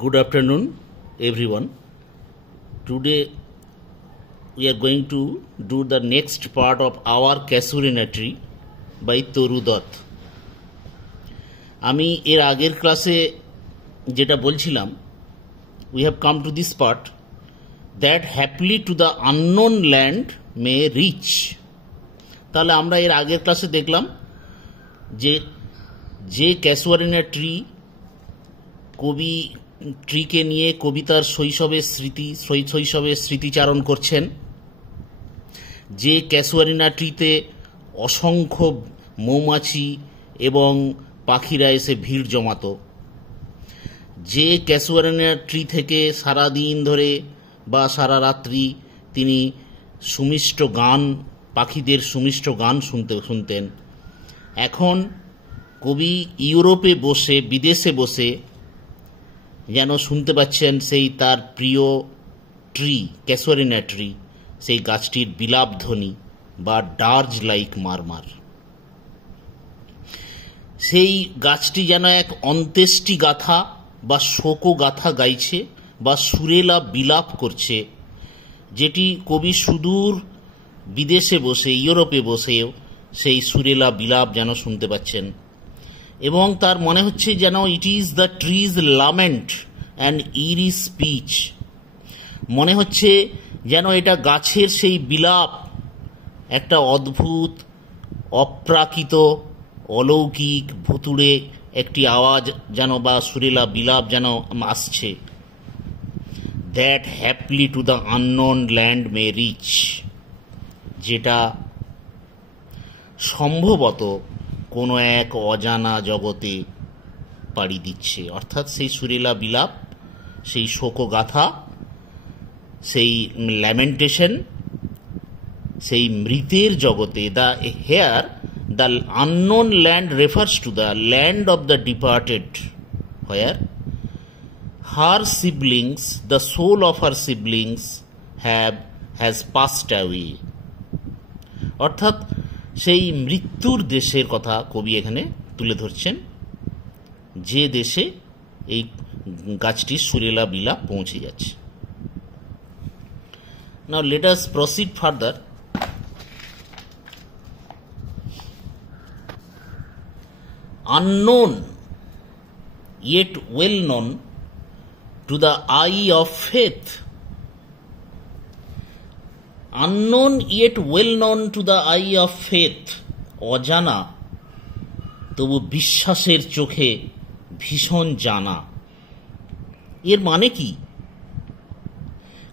Good afternoon, everyone. Today we are going to do the next part of our Casuarina tree by Toru Dutt. আমি এর আগের ক্লাসে যেটা বলছিলাম, we have come to this part that happily to the unknown land may reach. তাহলে আমরা এর আগের ক্লাসে দেখলাম যে ক্যাসুয়ারিনা ট্রি কবি ট্রিকে নিয়ে কবিতার শৈশবের স্মৃতিচারণ করছেন, যে ক্যাসুয়ারিনা ট্রিতে অসংখ্য মৌমাছি এবং পাখিরা এসে ভিড় জমাতো, যে ক্যাসুয়ারিনা ট্রি থেকে সারা দিন ধরে বা সারা রাত্রি তিনি সুমিষ্ট গান, পাখিদের সুমিষ্ট গান শুনতেন। এখন কবি ইউরোপে বসে, বিদেশে বসে যেন শুনতে পাচ্ছেন সেই তার প্রিয় ট্রি, ক্যাসুয়ারিনা ট্রি, সেই গাছটির বিলাপ ধ্বনি বা ডার্জ লাইক মারমার। সেই গাছটি যেন এক অন্ত্যেষ্টি গাথা বা শোক গাথা গাইছে বা সুরেলা বিলাপ করছে, যেটি কবি সুদূর বিদেশে বসে, ইউরোপে বসেও সেই সুরেলা বিলাপ যেন শুনতে পাচ্ছেন। এবং তার মনে হচ্ছে যেন it is the tree's lament and eerie speech. মনে হচ্ছে যেন এটা গাছের সেই বিলাপ, একটা অদ্ভুত, অপ্রাকৃত, অলৌকিক, ভুতুড়ে একটি আওয়াজ যেন বা সুরেলা বিলাপ যেন আসছে। That haply to the unknown land may reach, যেটা সম্ভবত কোনো এক অজানা জগতে পাড়ি দিচ্ছে। অর্থাৎ সেই সুরেলা বিলাপ, সেই শোকগাথা, সেই ল্যামেন্টেশন, সেই মৃতের জগতে। The unknown land refers to the land of the departed, where her siblings, the soul of her siblings has passed away. অর্থাৎ সেই মৃত্যুর দেশের কথা কবি এখানে তুলে ধরছেন, যে দেশে এই গাছটির সুরেলা বিলাপ পৌঁছে যাচ্ছে। Now let us proceed further. Unknown yet well known to the eye of faith. Unknown yet well known to the eye of faith. অজানা তবু বিশ্বাসের চোখে ভীষণ জানা। এর মানে কি?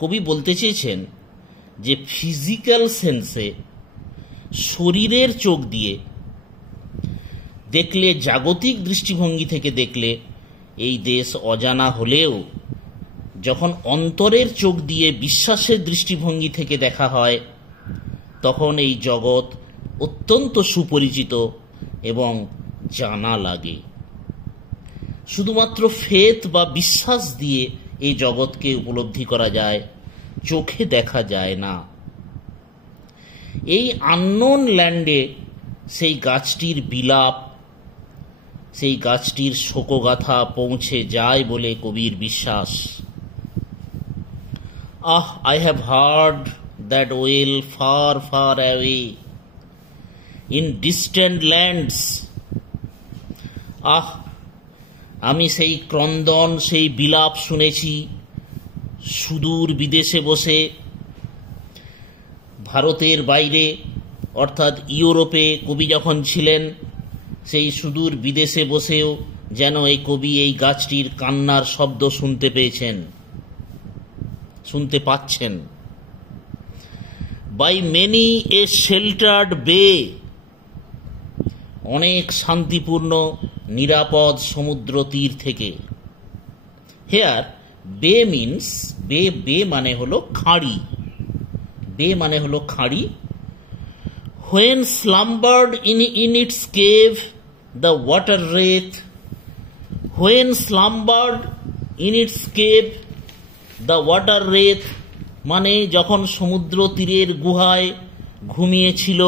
কবি বলতে চেয়েছেন যে ফিজিক্যাল সেন্সে, শরীরের চোখ দিয়ে দেখলে, জাগতিক দৃষ্টিভঙ্গি থেকে দেখলে এই দেশ অজানা হলেও যখন অন্তরের চোখ দিয়ে বিশ্বাসের দৃষ্টিভঙ্গি থেকে দেখা হয়, তখন এই জগৎ অত্যন্ত সুপরিচিত এবং জানা লাগে। শুধুমাত্র ফেথ বা বিশ্বাস দিয়ে এই জগৎকে উপলব্ধি করা যায়, চোখে দেখা যায় না। এই আননোন ল্যান্ডে সেই গাছটির বিলাপ, সেই গাছটির শোকগাথা পৌঁছে যায় বলে কবির বিশ্বাস। I have heard that wail far, far away in distant lands. আমি সেই ক্রন্দন, সেই বিলাপ শুনেছি সুদূর বিদেশে বসে, ভারতের বাইরে অর্থাৎ ইউরোপে কবি যখন ছিলেন, সেই সুদূর বিদেশে বসেও যেন এই কবি এই গাছটির কান্নার শব্দ শুনতে পাচ্ছেন। বাই মেনি এ শেল্টার্ড বে, অনেক শান্তিপূর্ণ নিরাপদ সমুদ্র তীর থেকে। হেয়ার বে মিনস, বে মানে হলো খাঁড়ি, বে মানে হলো খাঁড়ি। When slumbered in its cave the water wraith, when slumbered in its cave the water wraith মানে যখন সমুদ্র তীরের গুহায় ঘুমিয়েছিল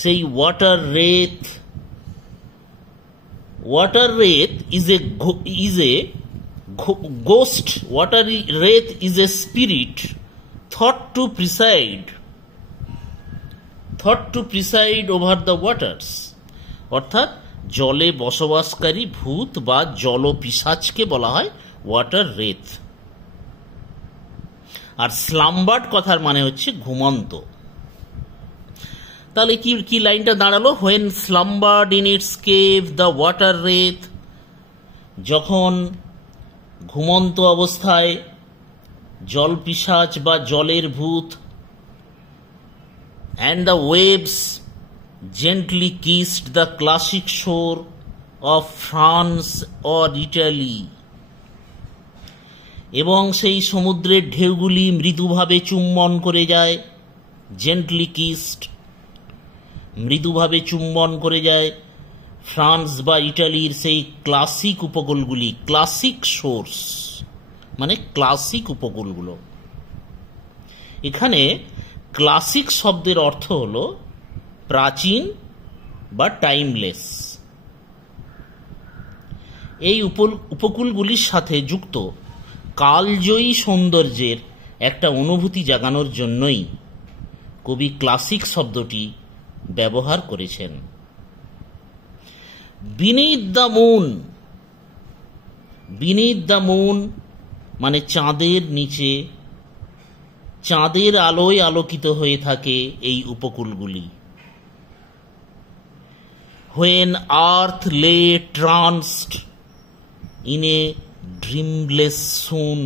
সেই water wraith. Water wraith is a Ghost, watery wraith is a spirit thought to preside over the waters. অর্থাৎ জলে বসবাসকারী ভূত বা জলপিশাচকে বলা হয় ওয়াটার রেথ। আর স্লাম্বার্ড কথার মানে হচ্ছে ঘুমন্ত। তাহলে কি লাইনটা দাঁড়ালো? When slumbered in its cave the water wraith, যখন ঘুমন্ত অবস্থায় জলপিশাচ বা জলের ভূত, and the waves gently kissed the classic shore of France or Italy, এবং সেই সমুদ্রের ঢেউগুলি মৃদুভাবে চুম্বন করে যায়। জেন্টলি কিসড, মৃদুভাবে চুম্বন করে যায় ফ্রান্স বা ইটালির সেই ক্লাসিক উপকূলগুলি। ক্লাসিক শোর্স মানে ক্লাসিক উপকূলগুলো। এখানে ক্লাসিক শব্দের অর্থ হল প্রাচীন বা টাইমলেস। এই উপকূলগুলির সাথে যুক্ত কালজয়ী সৌন্দর্যের একটা অনুভূতি জাগানোর জন্যই কবি ক্লাসিক শব্দটি ব্যবহার করেছেন। বিনিথ দ্য মুন মানে চাঁদের নিচে, চাঁদের আলোয় আলোকিত হয়ে থাকে এই উপকূলগুলি। When earth lay tranced in a dreamless swoon,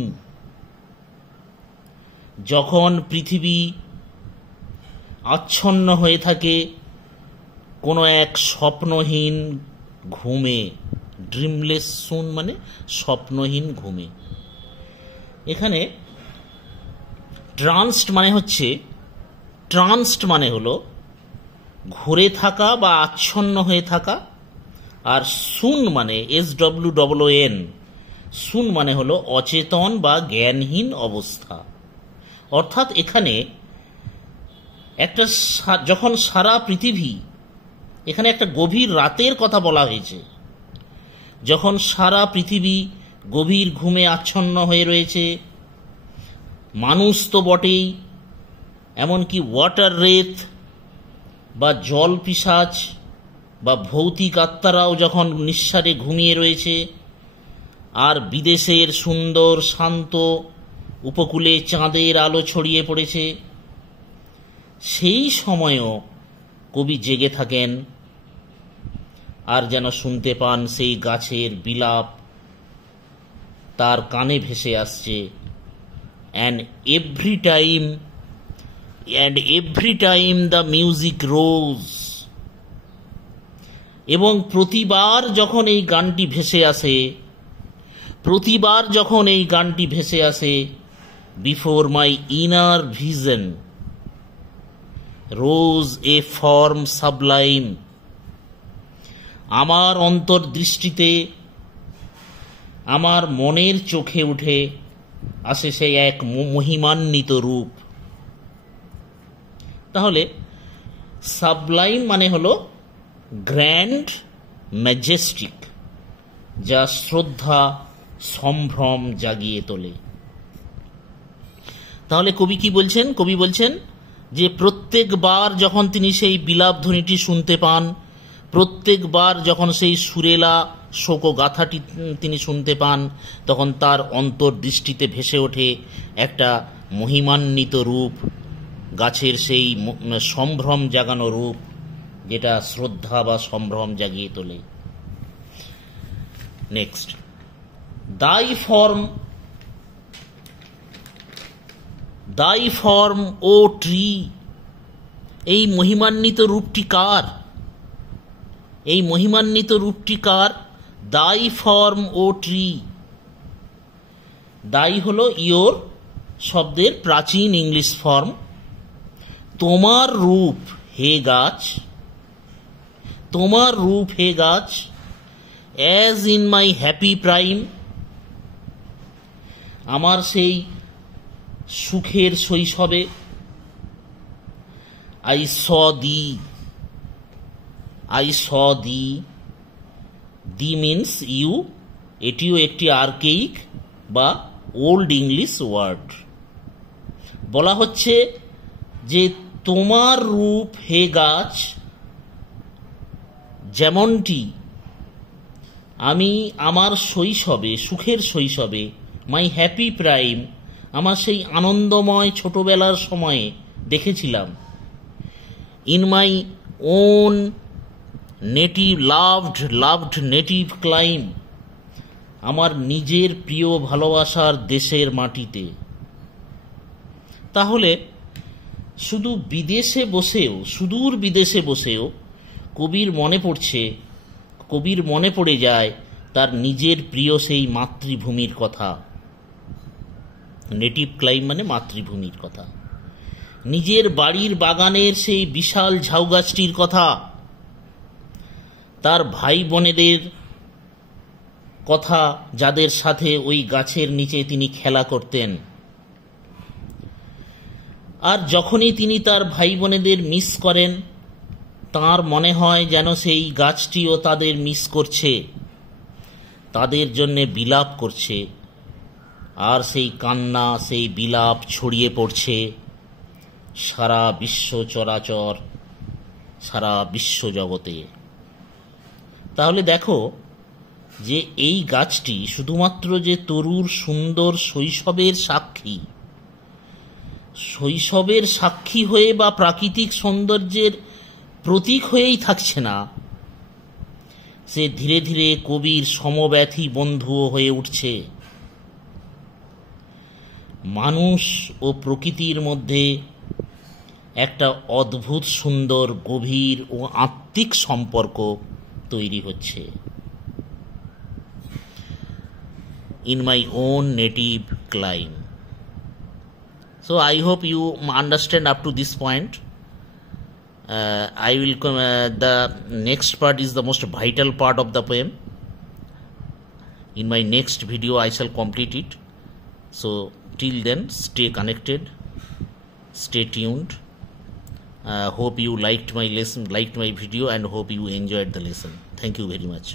যখন পৃথিবী আচ্ছন্ন হয়ে থাকে কোনো এক স্বপ্নহীন ঘুমে। ড্রিমলেস সুন মানে স্বপ্নহীন ঘুমে। এখানে ট্রান্সড মানে হলো ঘুরে থাকা বা আচ্ছন্ন হয়ে থাকা। আর সুন মানে SWOON, সুন মানে হলো অচেতন বা জ্ঞানহীন অবস্থা। অর্থাৎ এখানে যখন সারা পৃথিবী, এখানে একটা গভীর রাতের কথা বলা হয়েছে, যখন সারা পৃথিবী গভীর ঘুমে আচ্ছন্ন হয়ে রয়েছে, মানুষ তো বটেই, এমনকি ওয়াটার রেথ বা জল পিশাচ বা ভৌতিক আত্মারাও যখন নিঃসারে ঘুমিয়ে রয়েছে, আর বিদেশের সুন্দর শান্ত উপকূলে চাঁদের আলো ছড়িয়ে পড়েছে, সেই সময়ও কবি জেগে থাকেন আর যেন শুনতে পান সেই গাছের বিলাপ তার কানে ভেসে আসছে। and every time the music rose, এবং প্রতিবার যখন এই গানটি ভেসে আসে, বিফোর মাই ইনার ভিশন রোজ এ ফর্ম সাবলাইম, আমার অন্তর্দৃষ্টিতে, আমার মনের চোখে উঠে আসে সেই এক মহিমান্বিত রূপ। তাহলে সাবলাইম মানে হলো গ্র্যান্ড, ম্যাজেস্টিক, যা শ্রদ্ধা সম্ভ্রম জাগিয়ে তোলে। তাহলে কবি কি বলছেন? কবি বলছেন যে প্রত্যেকবার যখন তিনি সেই বিলাপ ধ্বনিটি শুনতে পান, প্রত্যেকবার যখন সেই সুরেলা শোকগাথাটি তিনি শুনতে পান, তখন তার অন্তর্দৃষ্টিতে ভেসে ওঠে একটা মহিমান্বিত রূপ, গাছের সেই সম্ভ্রম জাগানো রূপ, যেটা শ্রদ্ধা বা সম্ভ্রম জাগিয়ে তোলে। নেক্সট, দাই ফর্ম ও ট্রি, এই মহিমান্বিত রূপটি কার? এই মহিমান্বিত রূপটি কার? দাই ফর্ম ও ট্রি। দাই হলো ইয়োর শব্দের প্রাচীন ইংলিশ ফর্ম। তোমার রূপ হে গাছ, তোমার রূপ হে গাছ, as in my happy prime, আমার সেই সুখের শৈশবে। I saw thee, thee means you, এটিও একটি আর্কেইক বা ওল্ড ইংলিশ ওয়ার্ড। বলা হচ্ছে যে তোমার রূপ হে গাছ যেমনটি আমি আমার শৈশবে, সুখের শৈশবে, মাই হ্যাপি প্রাইম, আমার সেই আনন্দময় ছোটবেলার সময়ে দেখেছিলাম। In my own native loved native clime, আমার নিজের প্রিয় ভালোবাসার দেশের মাটিতে। তাহলে শুধু বিদেশে বসেও, সুদূর বিদেশে বসেও কবির মনে পড়ে যায় তার নিজের প্রিয় সেই মাতৃভূমির কথা। নেটিভ ক্লাইম মানে মাতৃভূমির কথা, নিজের বাড়ির বাগানের সেই বিশাল ঝাউ গাছটির কথা, তার ভাই বোনেদের কথা যাদের সাথে ওই গাছের নিচে তিনি খেলা করতেন। আর যখনই তিনি তার ভাই বোনেদের মিস করেন, তার মনে হয় যেন সেই গাছটিও তাদের মিস করছে, তাদের জন্যে বিলাপ করছে। আর সেই কান্না, সেই বিলাপ ছড়িয়ে পড়ছে সারা বিশ্ব চরাচর, সারা বিশ্ব জগতে। তাহলে দেখো যে এই গাছটি শুধুমাত্র যে তরুর সুন্দর শৈশবের সাক্ষী হয়ে বা প্রাকৃতিক সৌন্দর্যের প্রতীক হয়েই থাকছে না, সে ধীরে ধীরে কবির সমব্যথী বন্ধুও হয়ে উঠছে। মানুষ ও প্রকৃতির মধ্যে একটা অদ্ভুত সুন্দর, গভীর ও আত্মিক সম্পর্ক তৈরি হচ্ছে। In my own native clime. So I hope you understand up to this point. The next part is the most vital part of the poem. In my next video I shall complete it. So till then, stay connected, stay tuned. Hope you liked my lesson, liked my video, and hope you enjoyed the lesson. Thank you very much.